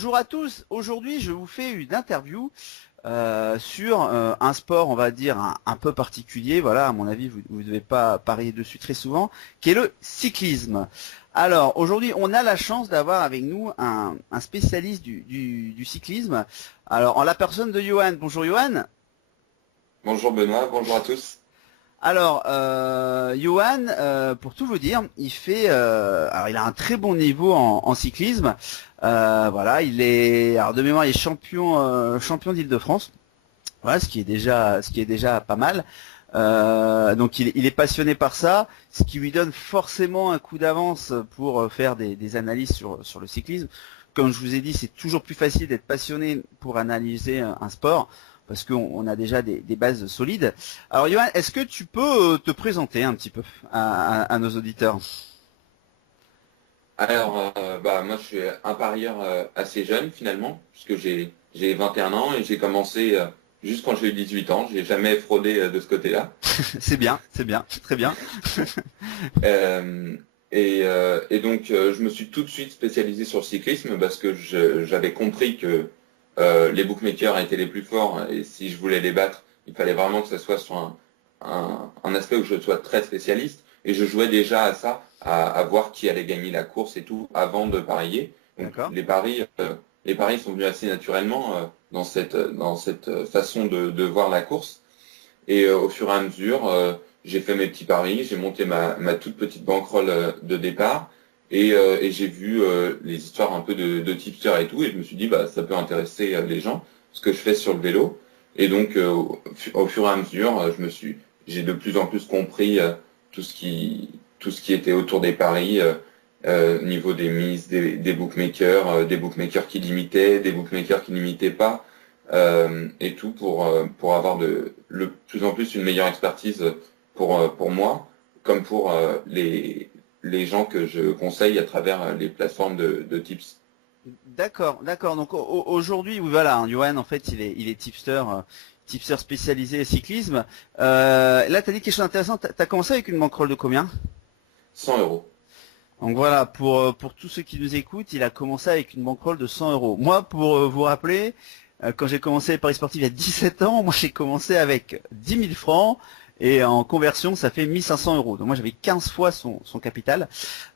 Bonjour à tous. Aujourd'hui, je vous fais une interview sur un sport, on va dire, un peu particulier. Voilà, à mon avis, vous ne devez pas parier dessus très souvent, qui est le cyclisme. Alors, aujourd'hui, on a la chance d'avoir avec nous un spécialiste du cyclisme. Alors, en la personne de Johan. Bonjour Johan. Bonjour Benoît, bonjour à tous. Alors, Johan, pour tout vous dire, alors il a un très bon niveau en cyclisme. Voilà, alors de mémoire, il est champion d'Île-de-France. Voilà, ce qui est déjà pas mal. Donc il est passionné par ça, ce qui lui donne forcément un coup d'avance pour faire des analyses sur le cyclisme. Comme je vous ai dit, c'est toujours plus facile d'être passionné pour analyser un sport, parce qu'on a déjà des bases solides. Alors Johan, est-ce que tu peux te présenter un petit peu à nos auditeurs? Moi je suis un parieur assez jeune finalement, puisque j'ai 21 ans et j'ai commencé juste quand j'ai eu 18 ans. J'ai jamais fraudé de ce côté-là. C'est bien, très bien. Euh, je me suis tout de suite spécialisé sur le cyclisme parce que j'avais compris que les bookmakers étaient les plus forts et si je voulais les battre, il fallait vraiment que ce soit sur un aspect où je sois très spécialiste. Et je jouais déjà à ça, à voir qui allait gagner la course et tout avant de parier. Donc D'accord. les paris sont venus assez naturellement dans cette façon de voir la course. Et au fur et à mesure, j'ai fait mes petits paris, j'ai monté ma toute petite bankroll de départ et j'ai vu les histoires un peu de tipsters et tout et je me suis dit bah ça peut intéresser les gens ce que je fais sur le vélo et donc au fur et à mesure j'ai de plus en plus compris tout ce qui était autour des paris au niveau des mises des bookmakers qui limitaient des bookmakers qui limitaient pas et tout pour avoir le plus en plus une meilleure expertise pour moi, comme pour les gens que je conseille à travers les plateformes de tips. D'accord, d'accord. Donc aujourd'hui, oui, voilà, hein, Johan, en fait, il est tipster spécialisé cyclisme. Là, tu as dit quelque chose d'intéressant. T'as commencé avec une bankroll de combien? 100 €. Donc voilà, pour tous ceux qui nous écoutent, il a commencé avec une bankroll de 100 euros. Moi, pour vous rappeler, quand j'ai commencé les paris sportifs il y a 17 ans, moi j'ai commencé avec 10 000 francs et en conversion, ça fait 1 500 euros. Donc moi j'avais 15 fois son capital.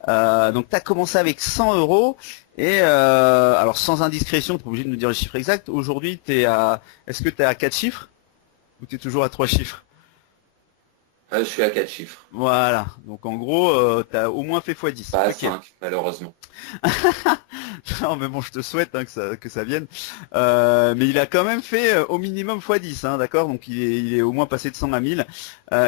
Donc tu as commencé avec 100 euros et alors sans indiscrétion, tu es obligé de nous dire le chiffre exact. Aujourd'hui, est-ce que tu es à 4 chiffres ou tu es toujours à 3 chiffres? Je suis à 4 chiffres, Voilà, donc en gros, tu as au moins fait x10. pas à Ok. 5 malheureusement. Non, mais bon, je te souhaite hein, que ça vienne. Mais il a quand même fait au minimum x10, hein, d'accord? Donc il est au moins passé de 100 à 1000.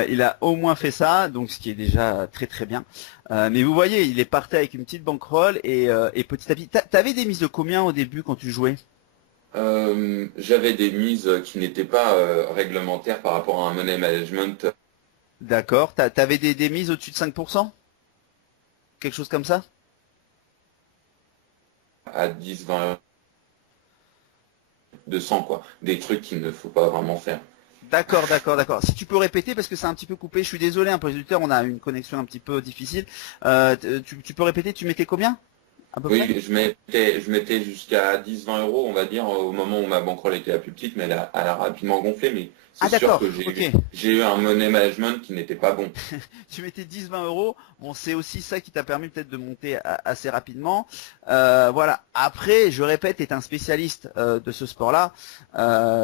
Il a au moins fait ça, donc ce qui est déjà très très bien. Mais vous voyez, il est parti avec une petite bankroll et petit à petit. T'avais des mises de combien au début quand tu jouais? J'avais des mises qui n'étaient pas réglementaires par rapport à un money management D'accord. T'avais des mises au-dessus de 5%? Quelque chose comme ça? à 10, 20 de 100 quoi. Des trucs qu'il ne faut pas vraiment faire. D'accord, d'accord, d'accord. Si tu peux répéter parce que c'est un petit peu coupé, je suis désolé, un peu les auditeurs, on a une connexion un petit peu difficile. Tu peux répéter, tu mettais combien à peu près? Oui, je mettais jusqu'à 10, 20 € on va dire, au moment où ma bankroll était la plus petite, mais elle a rapidement gonflé. Mais c'est Ah sûr d'accord, que ok. j'ai eu un money management qui n'était pas bon. Tu mettais 10-20 euros. Bon, c'est aussi ça qui t'a permis peut-être de monter assez rapidement. Voilà. Après, je répète, tu es un spécialiste de ce sport-là.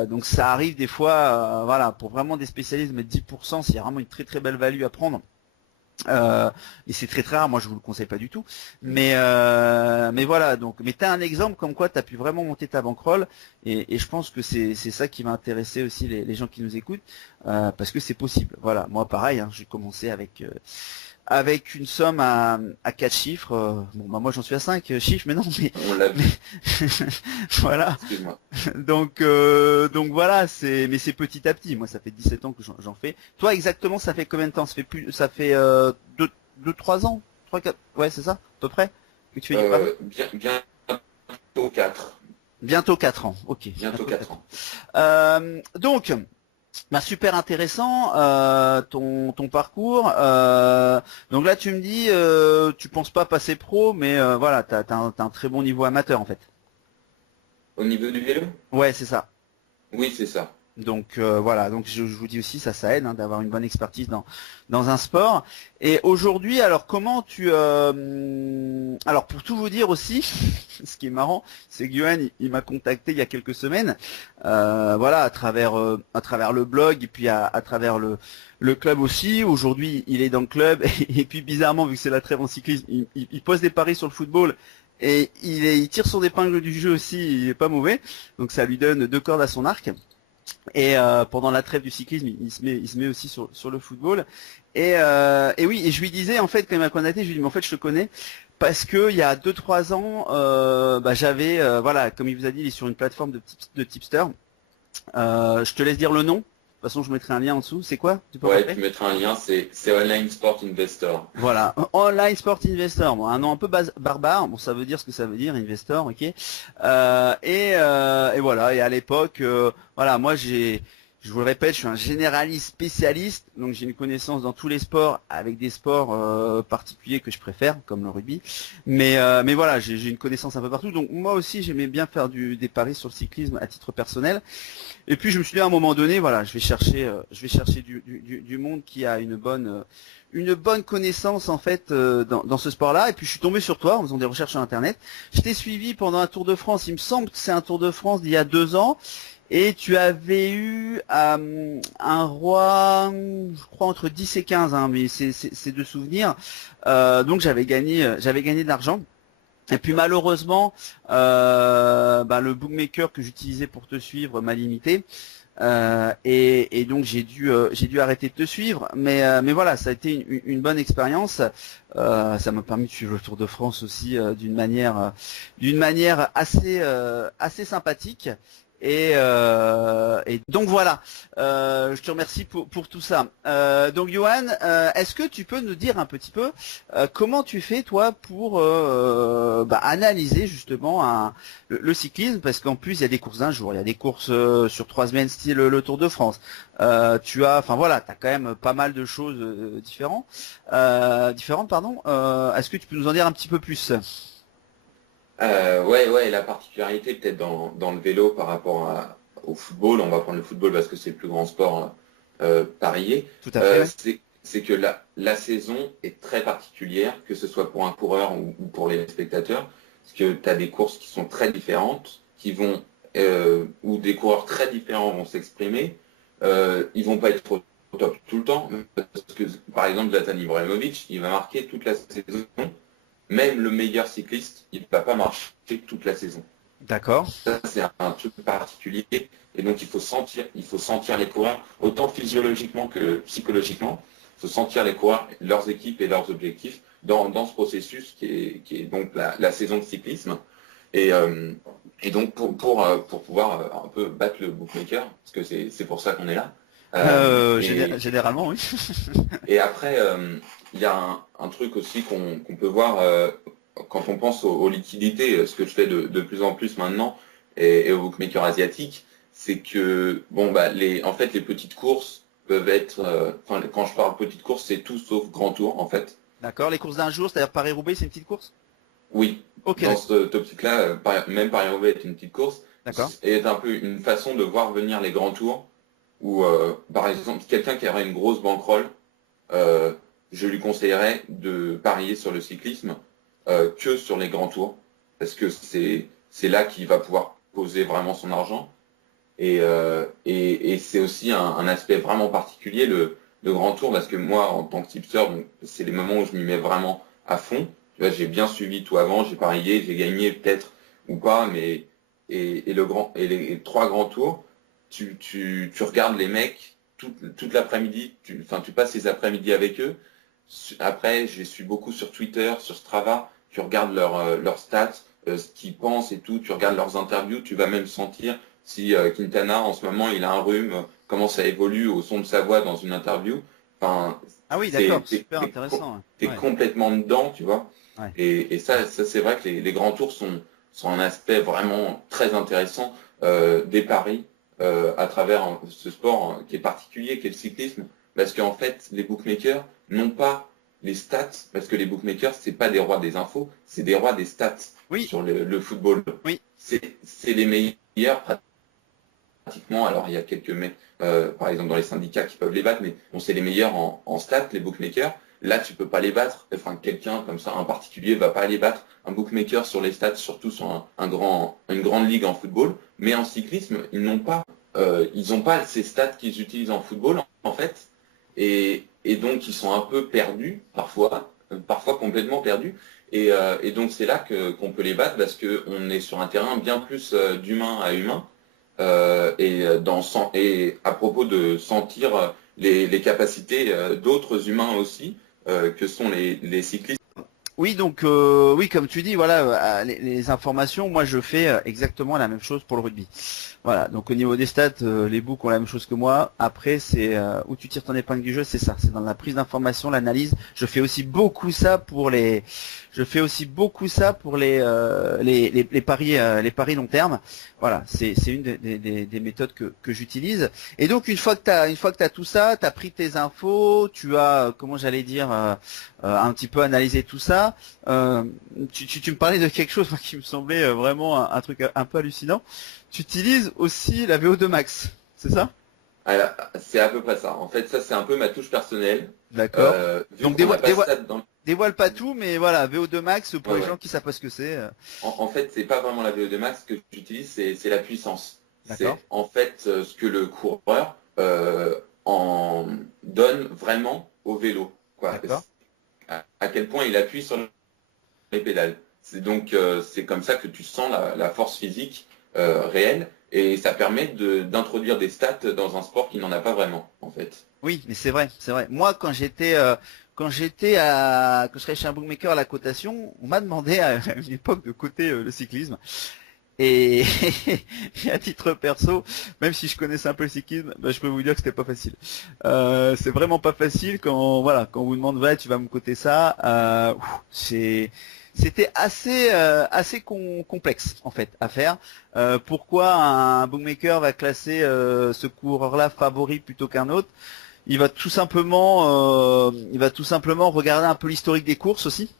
Donc ça arrive des fois, voilà, pour vraiment des spécialistes, mettre 10%, s'il y a vraiment une très très belle value à prendre. Et c'est très très rare, moi je vous le conseille pas du tout. Mais voilà, donc mais tu as un exemple comme quoi tu as pu vraiment monter ta bankroll et je pense que c'est ça qui va intéresser aussi les gens qui nous écoutent parce que c'est possible. Voilà, moi pareil, hein, j'ai commencé avec une somme à 4 chiffres. Bon bah moi j'en suis à 5 chiffres, mais non, On l'a mais vu, voilà. excuse-moi. Donc voilà, mais c'est petit à petit. Moi, ça fait 17 ans que j'en fais. Toi, exactement, ça fait combien de temps? Ça fait 3 ans, 3, 4. Ouais, c'est ça, à peu près, que tu fais du pari? Bientôt 4. Bientôt 4 ans. Ok, Bientôt bientôt 4 4 ans. ans. Donc, bah, super intéressant ton parcours. Donc là, tu me dis, tu penses pas passer pro, mais voilà, t'as un très bon niveau amateur en fait. Au niveau du vélo? Ouais, c'est ça. Oui, c'est ça. Donc voilà, donc je vous dis aussi ça aide d'avoir une bonne expertise dans un sport. Et aujourd'hui, alors comment alors pour tout vous dire aussi, ce qui est marrant, c'est que Johan il m'a contacté il y a quelques semaines, voilà à travers le blog et puis à travers le club aussi. Aujourd'hui, il est dans le club et puis bizarrement vu que c'est la trêve en cyclisme, il pose des paris sur le football. Et il tire son épingle du jeu aussi, il est pas mauvais, donc ça lui donne deux cordes à son arc. Et pendant la trêve du cyclisme, il se met aussi sur le football. Et oui, et je lui disais en fait quand il m'a contacté, je lui dis mais en fait je te connais parce que il y a 2-3 ans, j'avais voilà, comme il vous a dit, il est sur une plateforme de tipster. Je te laisse dire le nom. De toute façon, je mettrai un lien en dessous. C'est quoi? Tu peux Ouais, rappeler? tu mettras un lien, c'est Online Sport Investor. Voilà, Online Sport Investor. Bon, un nom un peu barbare. Bon, ça veut dire ce que ça veut dire, investor, ok. Et voilà. Et à l'époque, voilà, moi je vous le répète, je suis un généraliste spécialiste, donc j'ai une connaissance dans tous les sports, avec des sports particuliers que je préfère, comme le rugby. Mais voilà, j'ai une connaissance un peu partout. Donc moi aussi, j'aimais bien faire des paris sur le cyclisme à titre personnel. Et puis je me suis dit à un moment donné, voilà, je vais chercher du monde qui a une bonne connaissance en fait dans ce sport-là. Et puis je suis tombé sur toi en faisant des recherches sur Internet. Je t'ai suivi pendant un Tour de France. Il me semble que c'est un Tour de France d'il y a 2 ans. Et tu avais eu un roi, je crois entre 10 et 15, hein, mais c'est de souvenir. Donc j'avais gagné de l'argent. Et puis malheureusement, le bookmaker que j'utilisais pour te suivre m'a limité. Et donc j'ai dû arrêter de te suivre, mais voilà, ça a été une bonne expérience. Ça m'a permis de suivre le Tour de France aussi d'une manière assez sympathique. Et donc voilà, je te remercie pour tout ça. Donc Johan, est-ce que tu peux nous dire un petit peu comment tu fais toi pour analyser justement le cyclisme, parce qu'en plus il y a des courses d'un jour, il y a des courses sur 3 semaines style le Tour de France. Enfin voilà, t'as quand même pas mal de choses différentes, pardon. Est-ce que tu peux nous en dire un petit peu plus? Ouais, la particularité peut-être dans le vélo par rapport au football, on va prendre le football parce que c'est le plus grand sport parié, Tout à fait, ouais. c'est que la saison est très particulière, que ce soit pour un coureur ou pour les spectateurs, parce que tu as des courses qui sont très différentes, où des coureurs très différents vont s'exprimer, ils vont pas être au top tout le temps, parce que par exemple Zlatan Ibrahimovic, il va marquer toute la saison. Même le meilleur cycliste, il ne va pas marcher toute la saison. D'accord. Ça, c'est un truc particulier. Et donc, il faut sentir les coureurs, autant physiologiquement que psychologiquement. Il faut sentir les coureurs, leurs équipes et leurs objectifs dans ce processus qui est donc la saison de cyclisme. Et donc, pour pouvoir un peu battre le bookmaker, parce que c'est pour ça qu'on est là. Généralement, oui. Et après, il y a un truc aussi qu'on peut voir quand on pense aux liquidités, ce que je fais de plus en plus maintenant, et aux bookmakers asiatiques, c'est que en fait les petites courses peuvent être, quand je parle petites courses, c'est tout sauf grand tour en fait. D'accord. Les courses d'un jour, c'est-à-dire Paris-Roubaix, c'est une petite course? Oui, Ok, dans cette optique-là, même Paris-Roubaix est une petite course, d'accord. et est un peu une façon de voir venir les grands tours, où par exemple quelqu'un qui aurait une grosse bankroll, euh, je lui conseillerais de parier sur le cyclisme que sur les grands tours, parce que c'est là qu'il va pouvoir poser vraiment son argent. Et c'est aussi un aspect vraiment particulier, le grand tour, parce que moi, en tant que tipster, c'est les moments où je m'y mets vraiment à fond. Tu vois, j'ai bien suivi tout avant, j'ai parié, j'ai gagné peut-être ou pas, mais et les 3 grands tours, tu regardes les mecs toute l'après-midi, tu passes les après-midi avec eux. Après, je les suis beaucoup sur Twitter, sur Strava, tu regardes leurs stats, ce qu'ils pensent et tout, tu regardes leurs interviews, tu vas même sentir si Quintana, en ce moment, il a un rhume, comment ça évolue au son de sa voix dans une interview. Enfin, Ah oui, d'accord. Super intéressant. t'es Ouais. complètement dedans, tu vois. Ouais. Et ça c'est vrai que les grands tours sont un aspect vraiment très intéressant des paris à travers ce sport qui est particulier, qui est le cyclisme. Parce qu'en fait, les bookmakers n'ont pas les stats, parce que les bookmakers, c'est pas des rois des infos, c'est des rois des stats Oui, sur le football. oui. c'est les meilleurs pratiquement. Alors il y a quelques par exemple dans les syndicats qui peuvent les battre, mais bon, c'est les meilleurs en stats, les bookmakers. Là, tu peux pas les battre. Enfin, quelqu'un comme ça, un particulier, va pas les battre. Un bookmaker sur les stats, surtout sur une grande ligue en football. Mais en cyclisme, ils n'ont pas ces stats qu'ils utilisent en football, en fait. Et donc, ils sont un peu perdus, parfois complètement perdus. Et donc, c'est là qu'on peut les battre parce qu'on est sur un terrain bien plus d'humain à humain. Et à propos de sentir les capacités d'autres humains aussi, que sont les cyclistes. Oui, donc oui, comme tu dis, voilà, les informations, moi je fais exactement la même chose pour le rugby. Voilà, donc au niveau des stats, les books ont la même chose que moi. Après, c'est où tu tires ton épingle du jeu, c'est ça, c'est dans la prise d'information, l'analyse. Je fais aussi beaucoup ça pour les paris long terme. Voilà, c'est une des méthodes que j'utilise. Et donc une fois que t'as tout ça, t'as pris tes infos, tu as, comment j'allais dire, un petit peu analysé tout ça. Tu me parlais de quelque chose moi, qui me semblait vraiment un truc un peu hallucinant. Tu utilises aussi la VO2 Max, c'est ça? Alors, c'est à peu près ça. En fait, ça, c'est un peu ma touche personnelle. D'accord. Donc dévoile pas dans- tout, mais voilà, VO2 Max pour Ouais, les ouais. gens qui savent pas ce que c'est. En fait, c'est pas vraiment la VO2 max que j'utilise, c'est la puissance. D'accord. C'est en fait ce que le coureur en donne vraiment au vélo, quoi. D'accord. À quel point il appuie sur les pédales. C'est comme ça que tu sens la force physique réelle et ça permet d'introduire des stats dans un sport qui n'en a pas vraiment, en fait. Oui, mais c'est vrai, c'est vrai. Moi, quand je serais chez un bookmaker à la cotation, on m'a demandé à une époque de coter le cyclisme. Et, et à titre perso, même si je connaissais un peu le cyclisme, bah, je peux vous dire que c'était pas facile. C'est vraiment pas facile quand on vous demande ouais, tu vas me coter ça. C'était assez complexe en fait à faire. Pourquoi un bookmaker va classer ce coureur-là favori plutôt qu'un autre? Il va tout simplement regarder un peu l'historique des courses aussi.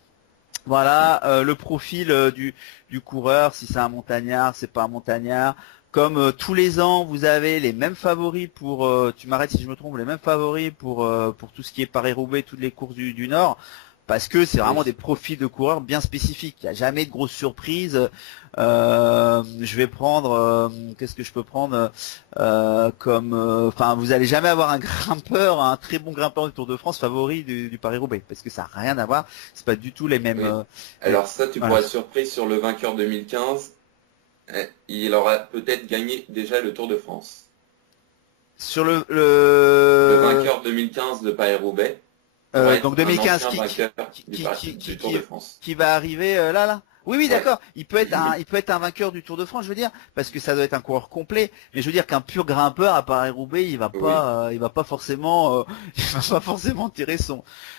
Voilà, le profil du coureur, si c'est un montagnard, c'est pas un montagnard. Comme tous les ans, vous avez les mêmes favoris pour, tu m'arrêtes si je me trompe, les mêmes favoris pour tout ce qui est Paris-Roubaix, toutes les courses du Nord, parce que c'est vraiment Oui. des profils de coureurs bien spécifiques. Il n'y a jamais de grosses surprises. Je vais prendre, qu'est-ce que je peux prendre enfin, vous allez jamais avoir un très bon grimpeur du Tour de France favori du Paris-Roubaix, parce que ça n'a rien à voir. C'est pas du tout les mêmes. Oui. Alors ça, tu Voilà. pourrais être surpris sur le vainqueur 2015. Il aura peut-être gagné déjà le Tour de France. Sur Le vainqueur 2015 de Paris-Roubaix pourrait donc être un 2015 ancien vainqueur qui, du, qui, qui, qui, du Tour qui- de France. qui va arriver là. Oui, oui, Ouais. d'accord. Il peut être un vainqueur du Tour de France, je veux dire, parce que ça doit être un coureur complet. Mais je veux dire qu'un pur grimpeur à Paris-Roubaix, Oui. il va pas forcément, il va pas forcément tirer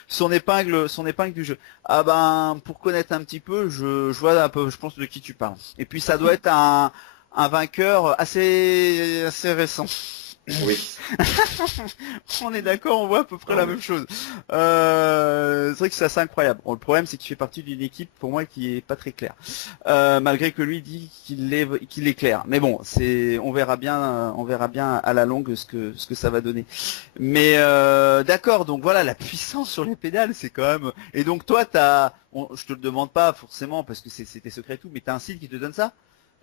son épingle du jeu. Ah ben, pour connaître un petit peu, je vois un peu, je pense de qui tu parles. Et puis ça doit être un vainqueur assez récent. Oui. On est d'accord, on voit à peu près Ah la oui. même chose. C'est vrai que c'est assez incroyable. Bon, le problème, c'est qu'il fait partie d'une équipe, pour moi, qui est pas très claire. Malgré que lui dit qu'il est clair. Mais bon, on verra bien à la longue ce que ça va donner. Mais d'accord, donc voilà, la puissance sur les pédales, c'est quand même. Et donc toi, je te le demande pas forcément parce que c'était secret et tout, mais t'as un site qui te donne ça,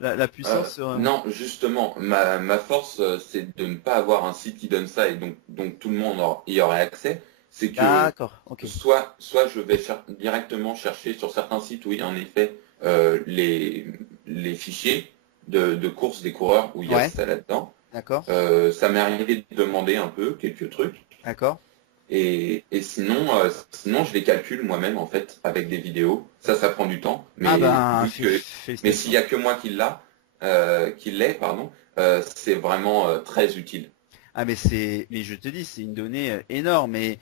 la puissance sur. Non, justement, ma force, c'est de ne pas avoir un site qui donne ça et donc tout le monde y aurait accès. C'est que D'accord, ok. soit je vais directement chercher sur certains sites où il y a en effet les fichiers de courses des coureurs où il y a Ouais, ça là-dedans. d'accord, Ça m'est arrivé de demander un peu quelques trucs. d'accord. Et sinon, je les calcule moi-même en fait avec des vidéos. Ça prend du temps, Ah mais ben, mais s'il félicitations. y a que moi qui l'ai, pardon, c'est vraiment très utile. Ah mais je te dis, c'est une donnée énorme et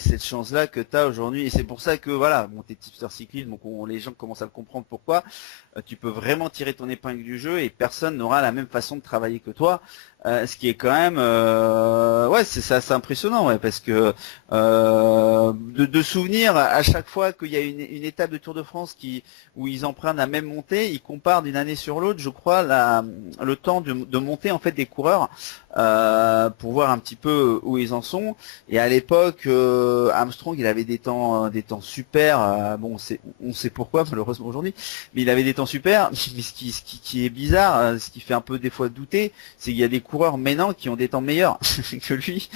cette chance-là que tu as aujourd'hui, et c'est pour ça que voilà, bon, t'es tipster cyclisme, donc les gens commencent à le comprendre pourquoi, tu peux vraiment tirer ton épingle du jeu et personne n'aura la même façon de travailler que toi. Ce qui est quand même, ouais, c'est assez impressionnant, ouais, parce que de souvenir à chaque fois qu'il y a une étape de Tour de France où ils empruntent la même montée, ils comparent d'une année sur l'autre, je crois, le temps de montée en fait des coureurs pour voir un petit peu où ils en sont. Et à l'époque, Armstrong, il avait des temps super. Bon, on sait pourquoi malheureusement aujourd'hui, mais il avait des temps super. Mais ce qui est bizarre, ce qui fait un peu des fois douter, c'est qu'il y a des coureurs maintenant qui ont des temps meilleurs que lui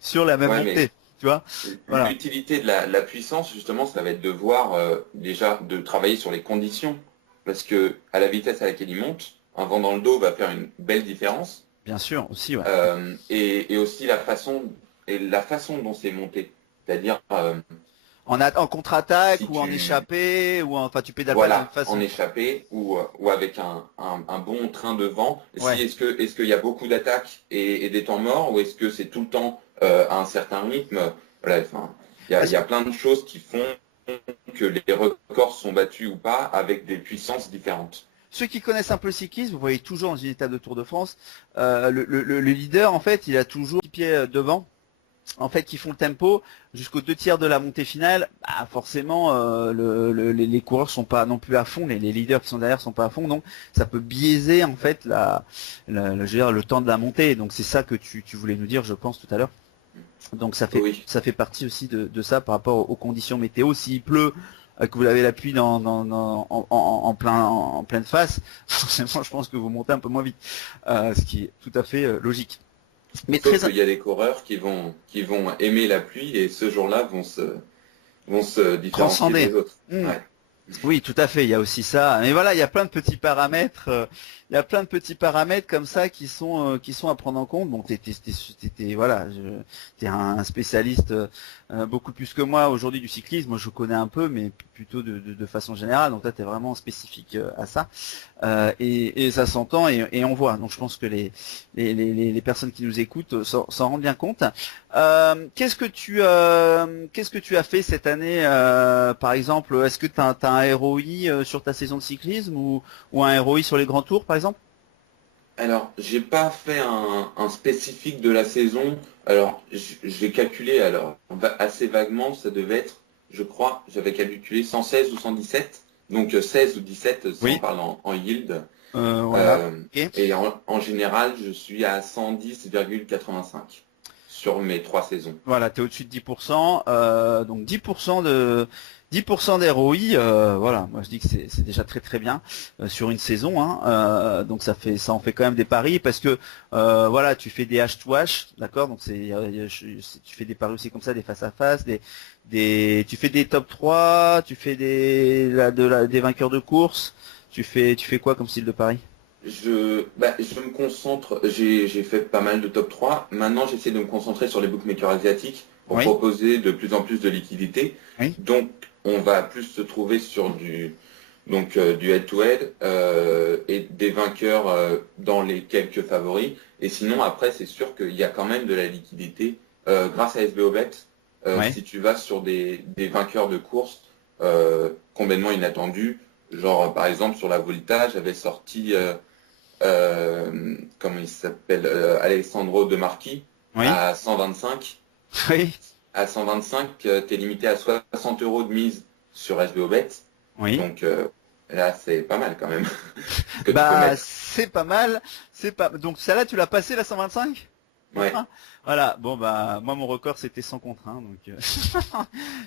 sur la même Ouais, montée. Tu vois, voilà. l'utilité de la puissance, justement, ça va être de voir déjà de travailler sur les conditions, parce que à la vitesse à laquelle il monte, un vent dans le dos va faire une belle différence, Bien sûr aussi, ouais. et aussi la façon dont c'est monté, c'est-à-dire En contre-attaque si ou en tu échappée enfin tu pédales pas de la même voilà, en façon. échappée ou avec un bon train de vent. Si, Ouais. est-ce qu'il y a beaucoup d'attaques et des temps morts ou est-ce que c'est tout le temps à un certain rythme? Voilà, enfin, il y a plein de choses qui font que les records sont battus ou pas avec des puissances différentes. Ceux qui connaissent un peu le cyclisme, vous voyez toujours dans une étape de Tour de France, le leader en fait, il a toujours 10 pieds devant. En fait, qui font le tempo jusqu'aux 2 tiers de la montée finale, bah, forcément, les coureurs sont pas non plus à fond, les leaders qui sont derrière sont pas à fond, donc ça peut biaiser en fait je veux dire, le temps de la montée. Donc c'est ça que tu voulais nous dire, je pense, tout à l'heure. Donc Oui, ça fait partie aussi de ça par rapport aux conditions météo. S'il pleut, que vous avez la pluie en pleine face, forcément, je pense que vous montez un peu moins vite, ce qui est tout à fait logique. Mais sauf très qu'il y a des coureurs qui vont aimer la pluie et ce jour-là vont se différencier transcendé. des autres. Hmm. Ouais. Oui, tout à fait. Il y a aussi ça. Mais voilà, il y a plein de petits paramètres. Il y a plein de petits paramètres comme ça qui sont à prendre en compte. Bon, voilà, t'es un spécialiste beaucoup plus que moi aujourd'hui du cyclisme. Moi, je connais un peu, mais plutôt de façon générale. Donc toi, t'es vraiment spécifique à ça. Et ça s'entend et on voit. Donc je pense que les personnes qui nous écoutent s'en rendent bien compte. Qu'est-ce que tu as fait cette année, par exemple? Est-ce que tu as un ROI sur ta saison de cyclisme ou un ROI sur les grands tours, par exemple? Alors, j'ai pas fait un spécifique de la saison. Alors, j'ai calculé, alors, assez vaguement, ça devait être, je crois, j'avais calculé 116 ou 117. Donc, 16 ou 17 si on Oui. parle en yield. Voilà. Euh, Ok. et en général, je suis à 110,85 sur mes 3 saisons. Voilà, tu es au-dessus de 10%. Donc 10% d'ROI, voilà, moi je dis que c'est déjà très très bien sur une saison, hein. Donc ça en fait quand même des paris parce que voilà, tu fais des H2H, d'accord, donc tu fais des paris aussi comme ça, des face à face, tu fais des top 3, tu fais des vainqueurs de course, tu fais quoi comme style de pari? Je me concentre, j'ai fait pas mal de top 3. Maintenant, j'essaie de me concentrer sur les bookmakers asiatiques pour Oui, proposer de plus en plus de liquidités. oui, Donc, on va plus se trouver sur du head-to-head et des vainqueurs dans les quelques favoris. Et sinon, après, c'est sûr qu'il y a quand même de la liquidité grâce à SBOBet. oui, Si tu vas sur des vainqueurs de course complètement inattendus, genre par exemple sur la Volta, j'avais sorti comment il s'appelle, Alessandro De Marchi oui, à 125. oui, À 125, tu es limité à 60 euros de mise sur SBOBet. oui. Donc là, c'est pas mal quand même ce que tu peux Bah, mettre. c'est pas mal. C'est pas. Donc celle-là, tu l'as passé la 125 contre Ouais. 1. Voilà. Bon bah moi mon record c'était 100 contre 1 donc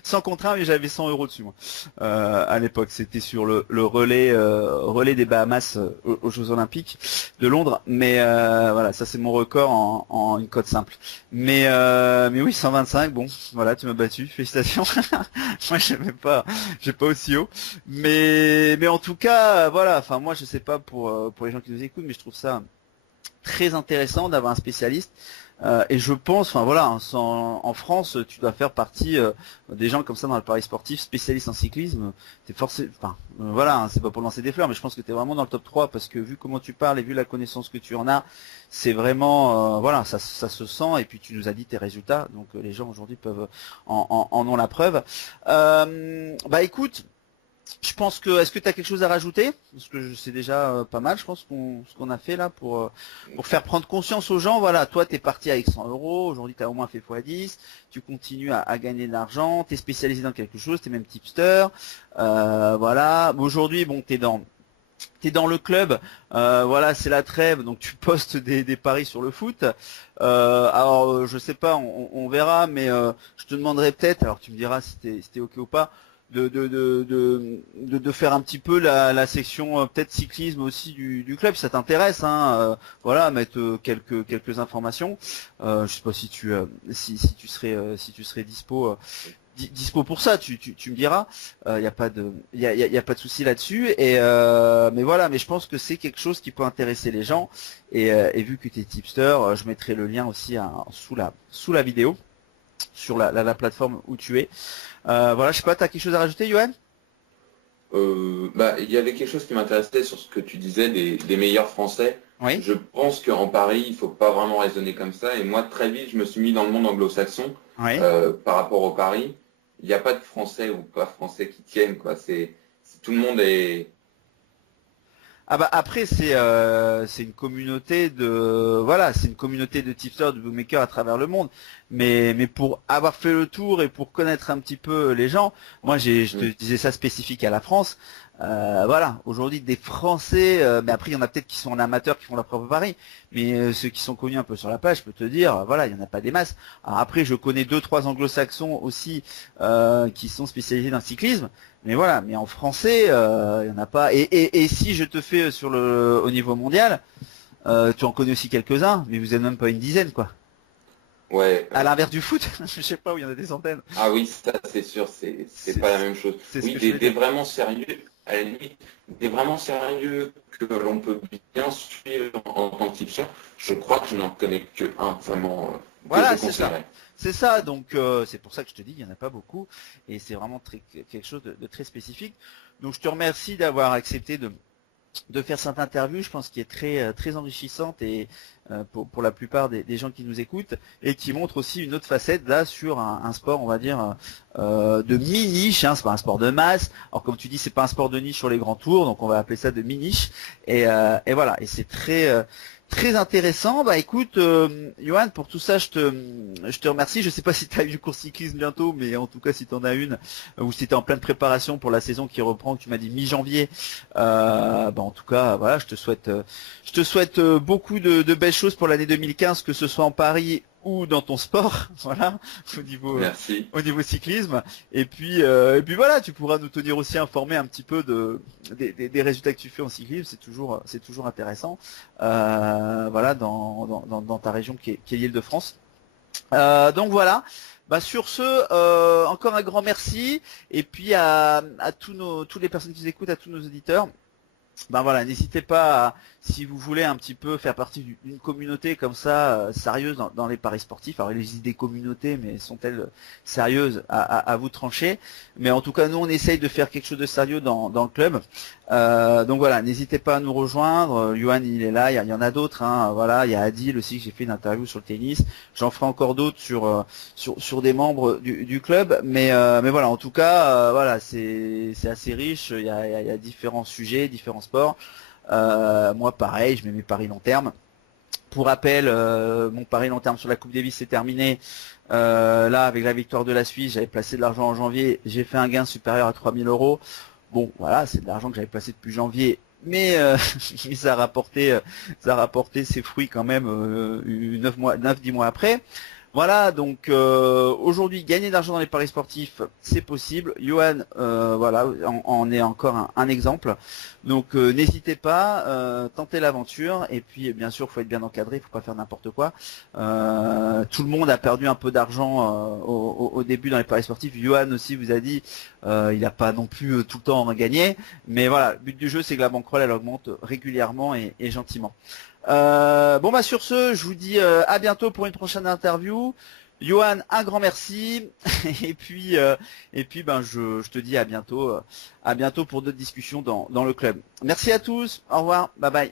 100 contre 1 mais j'avais 100 euros dessus moi. À l'époque c'était sur le relais des Bahamas aux Jeux Olympiques de Londres. Mais voilà ça c'est mon record en une cote simple. Mais oui 125 bon voilà tu m'as battu félicitations. Moi j'ai pas aussi haut. Mais en tout cas, voilà, enfin moi je sais pas pour les gens qui nous écoutent, mais je trouve ça très intéressant d'avoir un spécialiste. Et je pense, enfin voilà, hein, en France, tu dois faire partie des gens comme ça dans le pari sportif, spécialiste en cyclisme. T'es forcé, enfin voilà, hein, c'est pas pour lancer des fleurs, mais je pense que tu es vraiment dans le top 3 parce que vu comment tu parles et vu la connaissance que tu en as, c'est vraiment voilà, ça se sent. Et puis tu nous as dit tes résultats, donc les gens aujourd'hui peuvent en ont la preuve. Bah écoute. Je pense que, est-ce que tu as quelque chose à rajouter? Parce que c'est déjà pas mal, je pense, ce qu'on a fait là pour faire prendre conscience aux gens. Voilà, toi, tu es parti avec 100 euros, aujourd'hui, tu as au moins fait x10, tu continues à gagner de l'argent, tu es spécialisé dans quelque chose, tu es même tipster. Voilà, aujourd'hui, bon, t'es dans le club, voilà, c'est la trêve, donc tu postes des paris sur le foot. Alors, je sais pas, on verra, mais je te demanderai peut-être, alors tu me diras si t'es ok ou pas, de faire un petit peu la section peut-être cyclisme aussi du club, si ça t'intéresse, hein, voilà, mettre quelques informations. Je sais pas si tu serais dispo pour ça, tu me diras, y a pas de souci là-dessus, mais voilà, mais je pense que c'est quelque chose qui peut intéresser les gens, et vu que tu es tipster, je mettrai le lien aussi sous la vidéo sur la plateforme où tu es. Voilà, je sais pas, t'as quelque chose à rajouter, Johan? Il y avait quelque chose qui m'intéressait sur ce que tu disais des meilleurs Français. Oui. Je pense qu'en Paris, il faut pas vraiment raisonner comme ça. Et moi, très vite, je me suis mis dans le monde anglo-saxon Oui. par rapport au Paris. Il n'y a pas de Français ou pas Français qui tiennent, quoi. Tout le monde est. Ah bah après c'est une communauté c'est une communauté de tipsters, de bookmakers à travers le monde, mais pour avoir fait le tour et pour connaître un petit peu les gens, moi je te disais ça spécifique à la France. Voilà, aujourd'hui des Français, mais après il y en a peut-être qui sont en amateurs qui font leur propre pari, mais ceux qui sont connus un peu sur la page, je peux te dire, voilà, il y en a pas des masses. Alors après je connais 2-3 anglo-saxons aussi qui sont spécialisés dans le cyclisme. Mais voilà, mais en français, il y en a pas. Et si je te fais au niveau mondial, tu en connais aussi quelques-uns, mais vous êtes même pas une dizaine, quoi. Ouais. À l'inverse du foot, je sais pas où il y en a des centaines. Ah oui, ça c'est sûr, c'est pas la même chose. Oui, des vraiment sérieux, à la limite, des vraiment sérieux que l'on peut bien suivre en tant que tipster. Je crois que je n'en connais que un vraiment Voilà, que je conseillerais. C'est ça, donc c'est pour ça que je te dis, il n'y en a pas beaucoup, et c'est vraiment quelque chose de très spécifique. Donc je te remercie d'avoir accepté de faire cette interview, je pense qu'il est très enrichissante et pour la plupart des gens qui nous écoutent, et qui montre aussi une autre facette là sur un sport, on va dire de mi-niche, hein, c'est pas un sport de masse. Alors comme tu dis, c'est pas un sport de niche sur les grands tours, donc on va appeler ça de mi-niche, et voilà, et c'est très intéressant. Bah écoute, Johan, pour tout ça, je te remercie. Je sais pas si tu as une course cyclisme bientôt, mais en tout cas, si tu en as une, ou si tu es en pleine préparation pour la saison qui reprend, que tu m'as dit mi-janvier, en tout cas, voilà, je te souhaite beaucoup de belles choses pour l'année 2015, que ce soit en Paris ou dans ton sport, voilà, Merci. au niveau cyclisme. Et puis voilà, tu pourras nous tenir aussi informés un petit peu des résultats que tu fais en cyclisme. C'est toujours intéressant. Voilà, dans ta région qui est l'Île-de-France. Donc voilà. Bah sur ce, encore un grand merci. Et puis à toutes les personnes qui nous écoutent, à tous nos auditeurs. Ben voilà, n'hésitez pas si vous voulez un petit peu faire partie d'une communauté comme ça, sérieuse dans les paris sportifs. Alors il existe des communautés, mais sont-elles sérieuses à vous trancher? Mais en tout cas, nous on essaye de faire quelque chose de sérieux dans le club. Donc voilà, n'hésitez pas à nous rejoindre. Johan il est là, il y en a d'autres, hein. Voilà, il y a Adil aussi que j'ai fait une interview sur le tennis. J'en ferai encore d'autres sur des membres du club. Mais voilà, en tout cas, voilà, c'est assez riche. Il y a différents sujets, différents sports. Moi pareil, je mets mes paris long terme. Pour rappel, mon pari long terme sur la Coupe Davis c'est terminé. Là avec la victoire de la Suisse, j'avais placé de l'argent en janvier, j'ai fait un gain supérieur à 3000 euros. Bon voilà, c'est de l'argent que j'avais placé depuis janvier, mais ça a rapporté ses fruits quand même 9-10 mois après. Voilà, donc aujourd'hui, gagner de l'argent dans les paris sportifs, c'est possible. Johan, voilà, en est encore un exemple. Donc n'hésitez pas, tentez l'aventure. Et puis bien sûr, il faut être bien encadré, il faut pas faire n'importe quoi. Tout le monde a perdu un peu d'argent au début dans les paris sportifs. Johan aussi vous a dit, il n'a pas non plus tout le temps gagné. Mais voilà, le but du jeu, c'est que la bankroll, elle augmente régulièrement et gentiment. Bon bah sur ce, je vous dis à bientôt pour une prochaine interview. Johan, un grand merci. et puis ben je te dis à bientôt pour d'autres discussions dans le club. Merci à tous. Au revoir. Bye bye.